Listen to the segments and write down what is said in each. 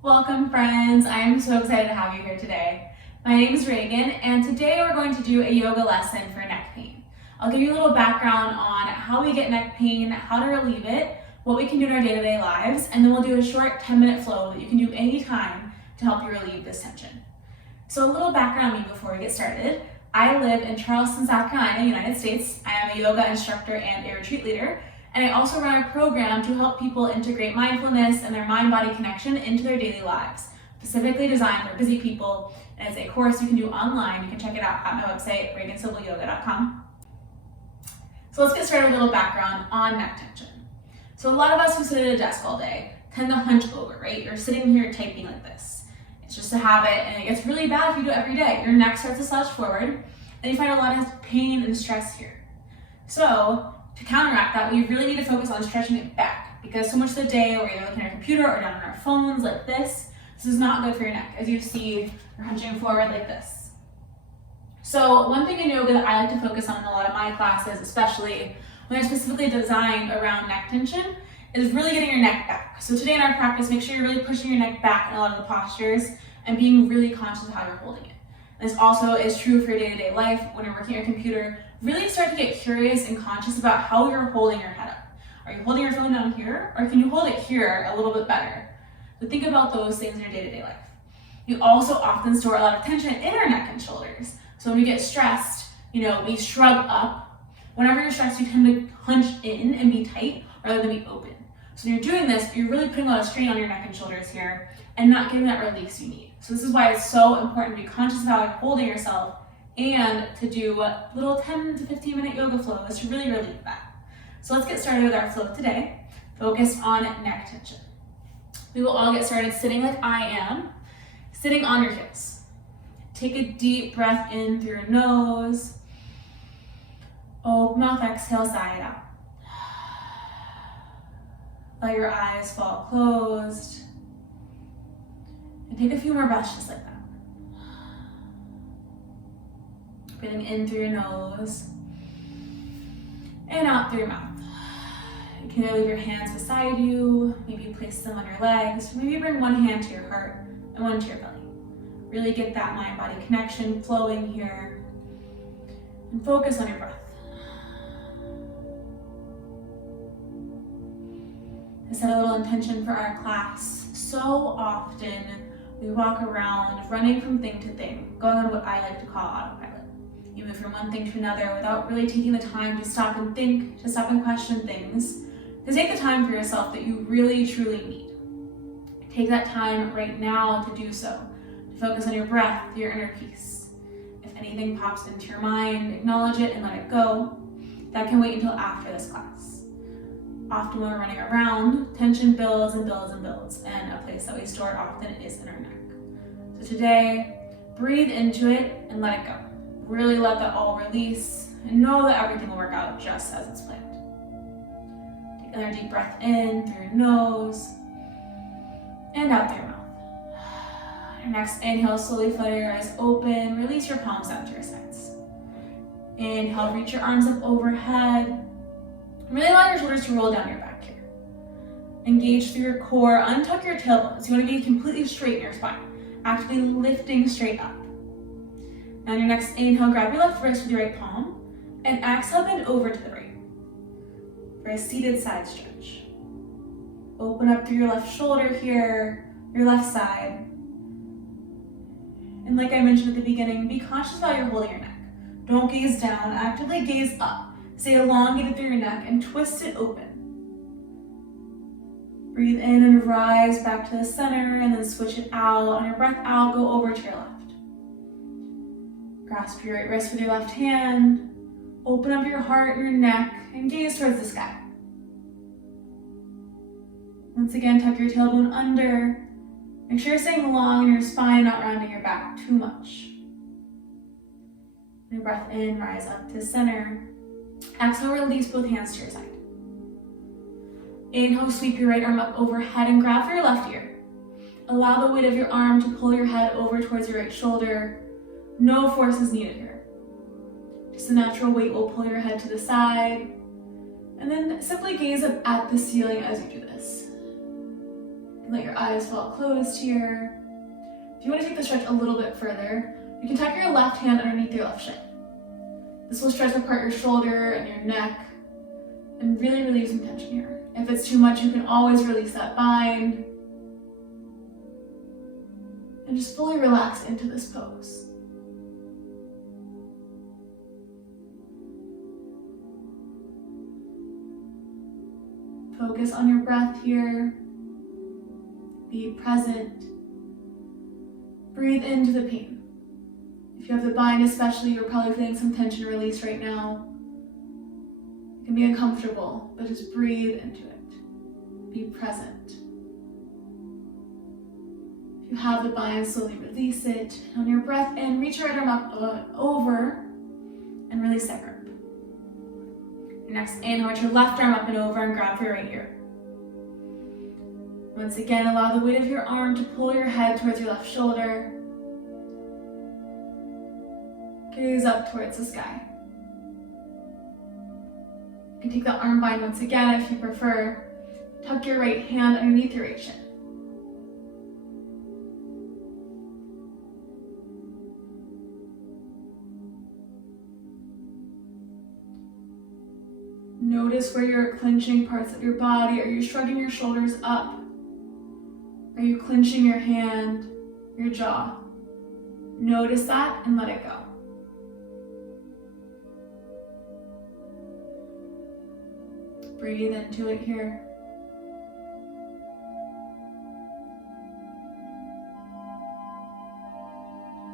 Welcome friends, I am so excited to have you here today. My name is Reagan and today we're going to do a yoga lesson for neck pain. I'll give you a little background on how we get neck pain, how to relieve it, what we can do in our day-to-day lives, and then we'll do a short 10-minute flow that you can do anytime to help you relieve this tension. So a little background on me before we get started. I live in Charleston, South Carolina, United States. I am a yoga instructor and a retreat leader. And I also run a program to help people integrate mindfulness and their mind-body connection into their daily lives, specifically designed for busy people. And it's a course you can do online. You can check it out at my website, reagansobelyoga.com. So let's get started with a little background on neck tension. So a lot of us who sit at a desk all day tend to hunch over, right? You're sitting here typing like this. It's just a habit and it gets really bad if you do it every day. Your neck starts to slouch forward and you find a lot of pain and stress here. So to counteract that, we really need to focus on stretching it back because so much of the day we're either looking at our computer or down on our phones like this. This is not good for your neck. As you see, you're hunching forward like this. So one thing in yoga that I like to focus on in a lot of my classes, especially when they're specifically designed around neck tension, is really getting your neck back. So today in our practice, make sure you're really pushing your neck back in a lot of the postures and being really conscious of how you're holding it. This also is true for your day-to-day life. When you're working at your computer, really start to get curious and conscious about how you're holding your head up. Are you holding your phone down here, or can you hold it here a little bit better? So think about those things in your day-to-day life. You also often store a lot of tension in our neck and shoulders. So when we get stressed, we shrug up. Whenever you're stressed, you tend to hunch in and be tight rather than be open. So when you're doing this, you're really putting a lot of strain on your neck and shoulders here and not getting that release you need. So this is why it's so important to be conscious of how you're holding yourself and to do little 10 to 15 minute yoga flows to really relieve that. So let's get started with our flow today, focused on neck tension. We will all get started sitting like I am, sitting on your heels. Take a deep breath in through your nose. Open mouth, exhale, sigh it out. Let your eyes fall closed. And take a few more breaths just like that. Breathing in through your nose and out through your mouth. You can either leave your hands beside you, maybe place them on your legs, maybe bring one hand to your heart and one to your belly. Really get that mind-body connection flowing here and focus on your breath. I set a little intention for our class. So often we walk around running from thing to thing, going on what I like to call autopilot. You move from one thing to another without really taking the time to stop and think, to stop and question things, to take the time for yourself that you really truly need. Take that time right now to do so, to focus on your breath, your inner peace. If anything pops into your mind, acknowledge it and let it go. That can wait until after this class. Often when we're running around, tension builds and builds and builds, and a place that we store it often is in our neck. So today, breathe into it and let it go. Really let that all release and know that everything will work out just as it's planned. Take another deep breath in through your nose and out through your mouth. Your next inhale, slowly flutter your eyes open, release your palms out to your sides. Inhale, reach your arms up overhead. Really allow your shoulders to roll down your back here. Engage through your core, untuck your tailbones. You want to be completely straight in your spine, actively lifting straight up. Now on your next inhale, grab your left wrist with your right palm, and exhale, bend over to the right for a seated side stretch. Open up through your left shoulder here, your left side. And like I mentioned at the beginning, be conscious of how you're holding your neck. Don't gaze down, actively gaze up. Stay elongated through your neck and twist it open. Breathe in and rise back to the center and then switch it out. On your breath out, go over to your left. Grasp your right wrist with your left hand. Open up your heart, your neck, and gaze towards the sky. Once again, tuck your tailbone under. Make sure you're staying long in your spine, not rounding your back too much. Your breath in, rise up to center. Exhale, release both hands to your side. Inhale, sweep your right arm up overhead and grab for your left ear. Allow the weight of your arm to pull your head over towards your right shoulder. No force is needed here. Just a natural weight will pull your head to the side and And then simply gaze up at the ceiling as you do this. And let your eyes fall closed here. If you want to take the stretch a little bit further, you can tuck your left hand underneath your left shin. This will stretch apart your shoulder and your neck and really relieve some tension here. If it's too much, you can always release that bind and just fully relax into this pose. Focus on your breath here. Be present. Breathe into the pain. If you have the bind especially, you're probably feeling some tension release right now. It can be uncomfortable, but just breathe into it. Be present. If you have the bind, slowly release it. On your breath in, reach your right arm up over and release that grip. Your next inhale, reach your left arm up and over and grab for your right ear. Once again, allow the weight of your arm to pull your head towards your left shoulder. Gaze up towards the sky. You can take that arm bind once again if you prefer. Tuck your right hand underneath your right shin. Notice where you're clenching parts of your body. Are you shrugging your shoulders up? Are you clenching your hand, your jaw? Notice that and let it go. Breathe into it here.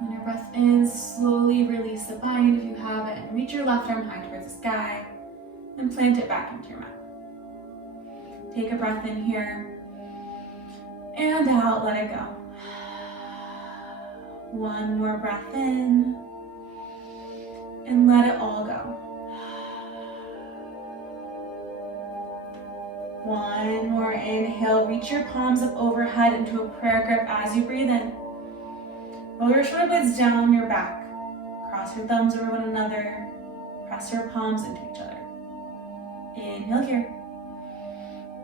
On your breath in, slowly release the bind if you have it, and reach your left arm high towards the sky and plant it back into your mat. Take a breath in here and out, let it go. One more breath in and let it all go. One more inhale, reach your palms up overhead into a prayer grip as you breathe in. Roll your shoulder blades down your back. Cross your thumbs over one another. Press your palms into each other. Inhale here.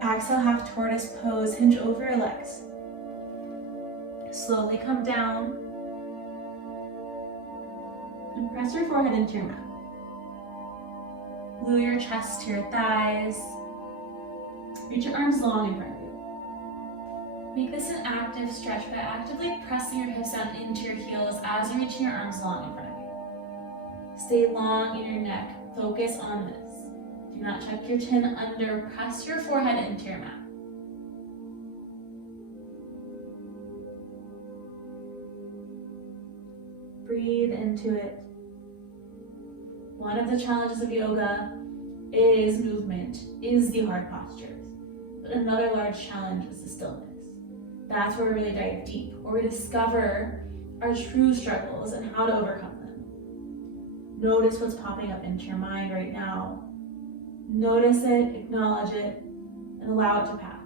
Exhale, half tortoise pose, hinge over your legs. Slowly come down. And press your forehead into your mat. Glue your chest to your thighs. Reach your arms long in front of you. Make this an active stretch by actively pressing your hips down into your heels as you're reaching your arms long in front of you. Stay long in your neck. Focus on this. Do not tuck your chin under. Press your forehead into your mat. Breathe into it. One of the challenges of yoga is movement, is the hard postures. But another large challenge is the stillness. That's where we really dive deep, where we discover our true struggles and how to overcome them. Notice what's popping up into your mind right now. Notice it, acknowledge it, and allow it to pass.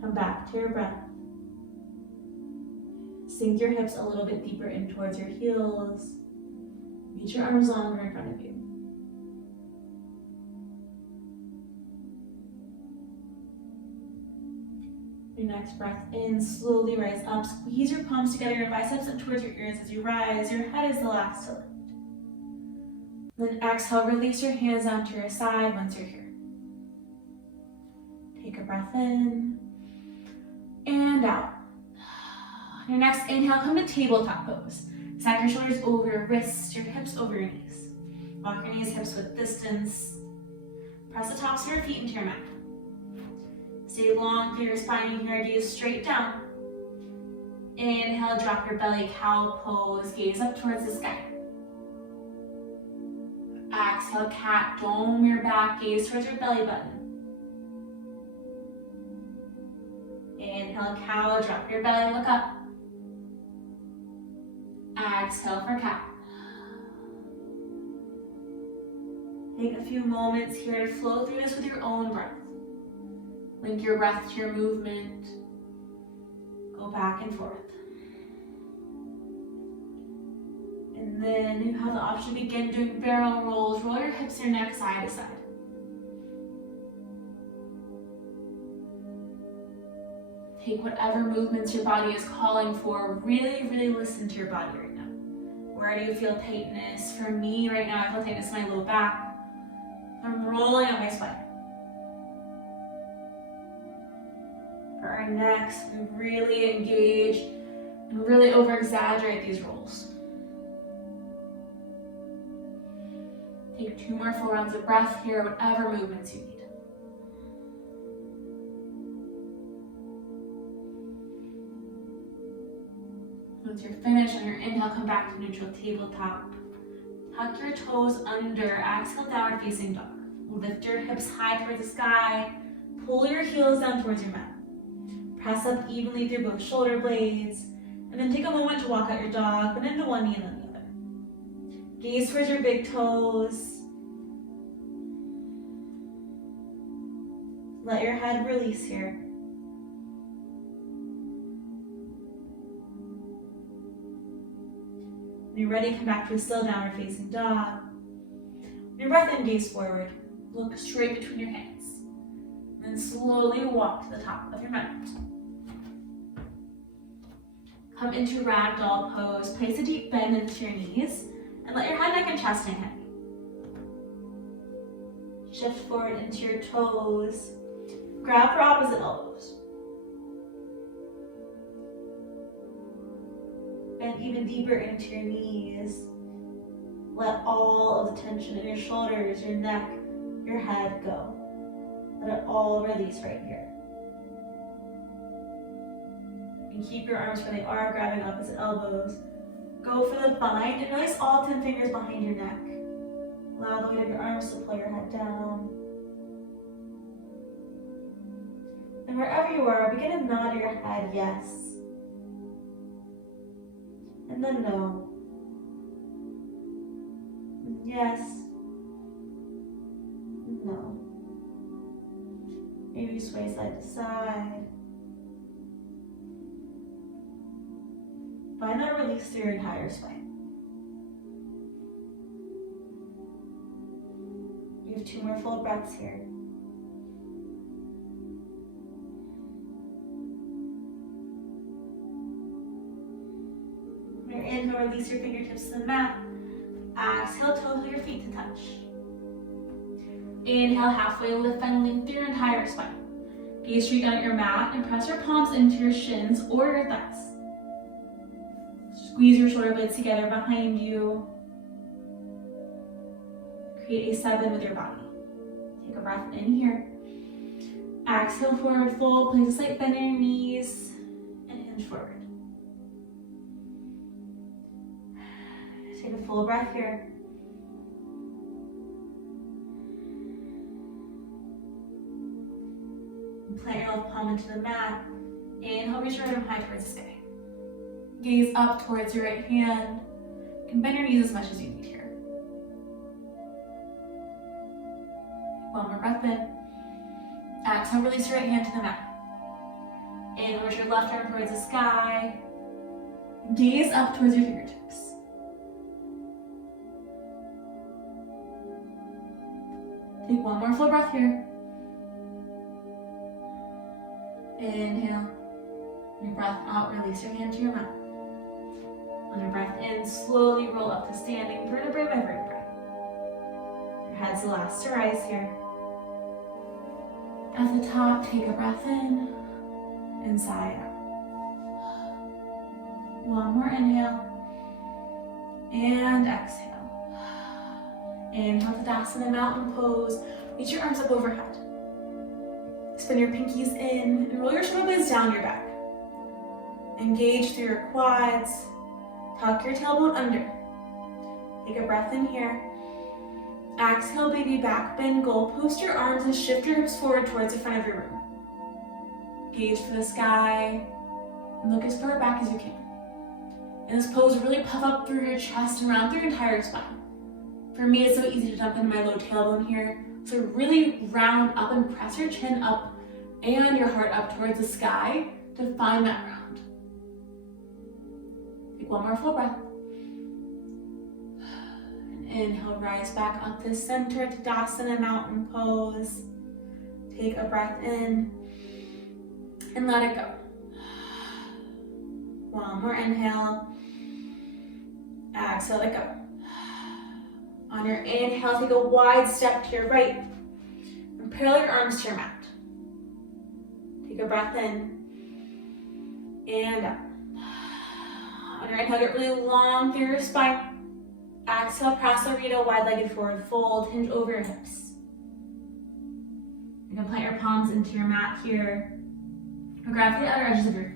Come back to your breath. Sink your hips a little bit deeper in towards your heels. Reach your arms longer in front of you. Your next breath in, slowly rise up. Squeeze your palms together, your biceps up towards your ears as you rise. Your head is the last to lift. Then exhale, release your hands down to your side once you're here. Take a breath in and out. On your next inhale, come to tabletop pose. Stack your shoulders over your wrists, your hips over your knees. Walk your knees, hips width distance. Press the tops of your feet into your mat. Stay long through your spine here, gaze straight down. Inhale, drop your belly, cow pose, gaze up towards the sky. Exhale, cat, dome your back, gaze towards your belly button. Inhale, cow, drop your belly, look up. Exhale for cat. Take a few moments here to flow through this with your own breath. Link your breath to your movement. Go back and forth. And And then you have the option to begin doing barrel rolls. Roll your hips and your neck side to side. Take whatever movements your body is calling for. Really, really listen to your body right now. Where do you feel tightness? For me right now, I feel tightness in my low back. I'm rolling up my spine. For our necks, we really engage and really over-exaggerate these rolls. Take 2 more full rounds of breath here, whatever movements you need. Once you're finished, on your inhale, come back to neutral tabletop. Tuck your toes under, exhale, downward facing dog. Lift your hips high towards the sky. Pull your heels down towards your mat. Press up evenly through both shoulder blades. And then take a moment to walk out your dog, bend into one knee and then the other. Gaze towards your big toes. Let your head release here. When you're ready, come back to a still downward facing dog. When your breath in, gaze forward. Look straight between your hands. And then slowly walk to the top of your mat. Come into ragdoll pose. Place a deep bend into your knees. And let your head, neck, and chest hang heavy. Shift forward into your toes. Grab for opposite elbows. Bend even deeper into your knees. Let all of the tension in your shoulders, your neck, your head go. Let it all release right here. And keep your arms where they are, grabbing opposite elbows. Go for the bind and release all 10 fingers behind your neck. Allow the weight of your arms to pull your head down. And wherever you are, begin to nod your head yes. And then no. Yes. No. Maybe sway side to side. Find that release through your entire spine. You have 2 more full breaths here. When you're inhale, release your fingertips to the mat. Exhale, toe your feet to touch. Inhale, halfway lift and lengthen your entire spine. Gaze straight down at your mat and press your palms into your shins or your thighs. Squeeze your shoulder blades together behind you. Create a 7 with your body. Take a breath in here. Exhale, forward fold. Place a slight bend in your knees and hinge forward. Take a full breath here. And plant your left palm into the mat. Inhale, reach your right arm high towards the sky. Gaze up towards your right hand. You can bend your knees as much as you need here. One more breath in. Exhale, release your right hand to the mat. Inhale, reach your left arm towards the sky. Gaze up towards your fingertips. Take one more full breath here. Inhale. Your breath out, release your hand to your mat. On your breath in, slowly roll up to standing, vertebrae by vertebrae. Your head's the last to rise here. At the top, take a breath in and sigh out. One more inhale and exhale. Inhale to Tadasana, mountain pose. Reach your arms up overhead. Spin your pinkies in and roll your shoulder blades down your back. Engage through your quads. Tuck your tailbone under. Take a breath in here. Exhale, baby back bend. Goal post your arms and shift your hips forward towards the front of your room. Gaze for the sky and look as far back as you can. In this pose, really puff up through your chest and round through your entire spine. For me, it's so easy to dump into my low tailbone here. So really round up and press your chin up and your heart up towards the sky to find that round. Take one more full breath. Inhale, rise back up to center, Tadasana, mountain pose. Take a breath in and let it go. One more inhale. Exhale, let go. On your inhale, take a wide step to your right. And parallel your arms to your mat. Take a breath in and up. On your inhale, get really long through your spine. Exhale, Prasarita, wide-legged forward fold, hinge over your hips. You can plant your palms into your mat here. Or grab the outer edges of your feet.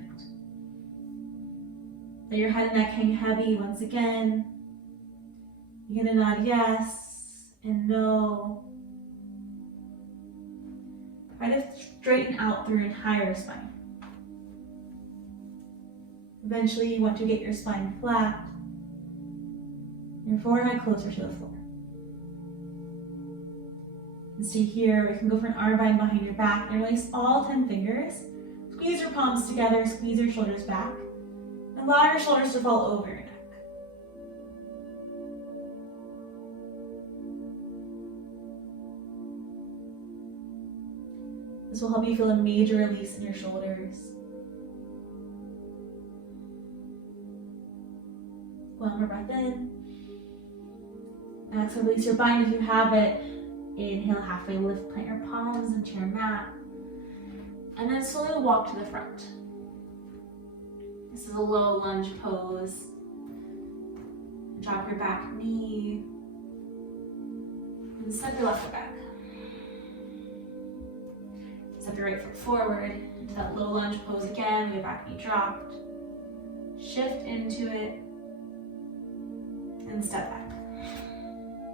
Let your head and neck hang heavy once again. You're gonna nod yes and no. Try to straighten out through your entire spine. Eventually, you want to get your spine flat, your forehead closer to the floor. And stay here. We can go for an arm bind behind your back. Interlace all 10 fingers. Squeeze your palms together, squeeze your shoulders back. And allow your shoulders to fall over your neck. This will help you feel a major release in your shoulders. One more breath in. Exhale, release your bind if you have it. Inhale, halfway lift, plant your palms into your mat. And then slowly walk to the front. This is a low lunge pose. Drop your back knee. And step your left foot back. Step your right foot forward into that low lunge pose again. Your back knee dropped. Shift into it. And step back.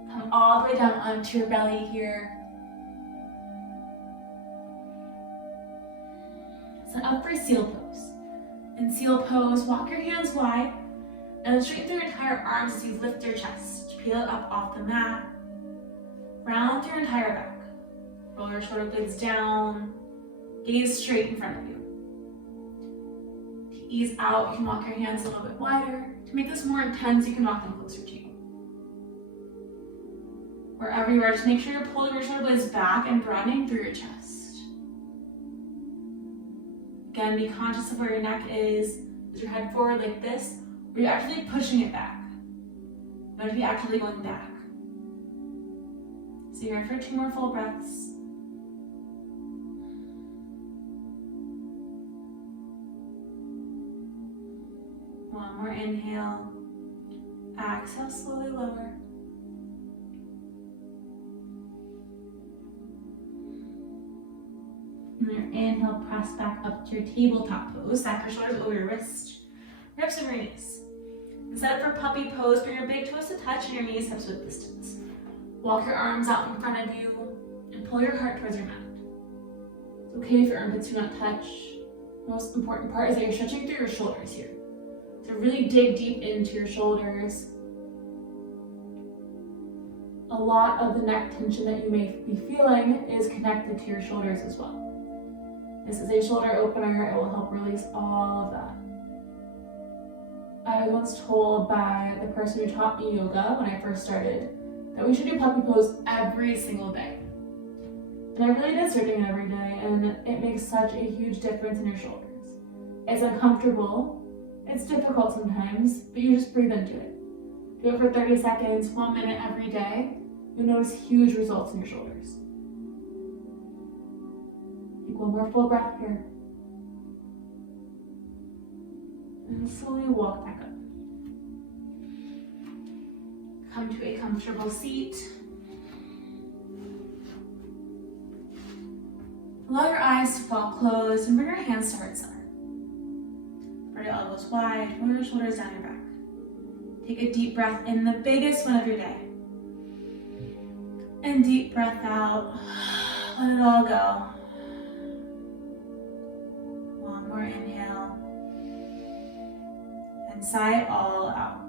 Come all the way down onto your belly here. Set up for seal pose. In seal pose, walk your hands wide and straighten through your entire arms as you lift your chest. Peel it up off the mat. Round through your entire back. Roll your shoulder blades down. Gaze straight in front of you. To ease out, you can walk your hands a little bit wider. To make this more intense, you can walk them closer to you. Wherever you are, just make sure you're pulling your shoulder blades back and broadening through your chest. Again, be conscious of where your neck is. Is your head forward like this, or you're actually pushing it back? But if you're actually going back. So you're here for 2 more full breaths. One more inhale. Exhale, slowly lower. And your inhale, press back up to your tabletop pose. Stack your shoulders over your wrist, hips over your knees. And set up for puppy pose. Bring your big toes to touch and your knees hips width distance. Walk your arms out in front of you and pull your heart towards your mat. It's okay if your armpits do not touch. The most important part is that you're stretching through your shoulders here. So really dig deep into your shoulders. A lot of the neck tension that you may be feeling is connected to your shoulders as well. This is a shoulder opener. It will help release all of that. I was once told by the person who taught me yoga when I first started that we should do puppy pose every single day. And I really did start doing it every day, and it makes such a huge difference in your shoulders. It's uncomfortable, it's difficult sometimes, but you just breathe into it. Do it for 30 seconds, 1 minute every day. You'll notice huge results in your shoulders. Take 1 more full breath here. And slowly walk back up. Come to a comfortable seat. Allow your eyes to fall closed and bring your hands to heart center. Spread your elbows wide, roll your shoulders down your back. Take a deep breath in, the biggest one of your day. And deep breath out. Let it all go. One more inhale. And sigh it all out.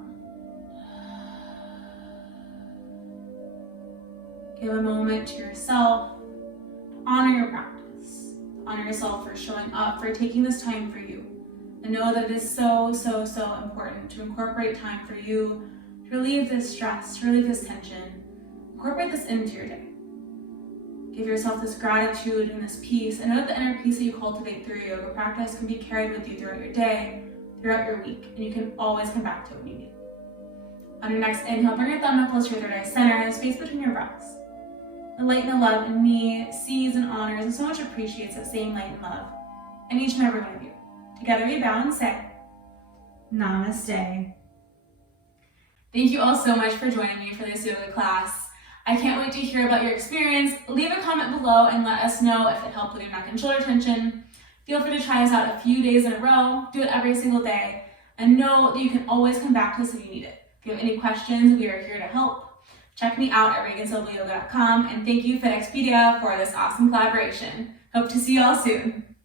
Give a moment to yourself to honor your practice. Honor yourself for showing up, for taking this time for you. And know that it is so, so, so important to incorporate time for you, to relieve this stress, to relieve this tension. Incorporate this into your day. Give yourself this gratitude and this peace, and know that the inner peace that you cultivate through your yoga practice can be carried with you throughout your day, throughout your week, and you can always come back to it when you need. On your next inhale, bring your thumb knuckles to your third eye center, the space between your brows. The light and the love in me sees and honors and so much appreciates that same light and love in each and every one of you. Together we bow and say, Namaste. Thank you all so much for joining me for this yoga class. I can't wait to hear about your experience. Leave a comment below and let us know if it helped with your neck and shoulder tension. Feel free to try this out a few days in a row. Do it every single day. And know that you can always come back to this if you need it. If you have any questions, we are here to help. Check me out at reagansobelyoga.com, and thank you FitXpedia for this awesome collaboration. Hope to see you all soon.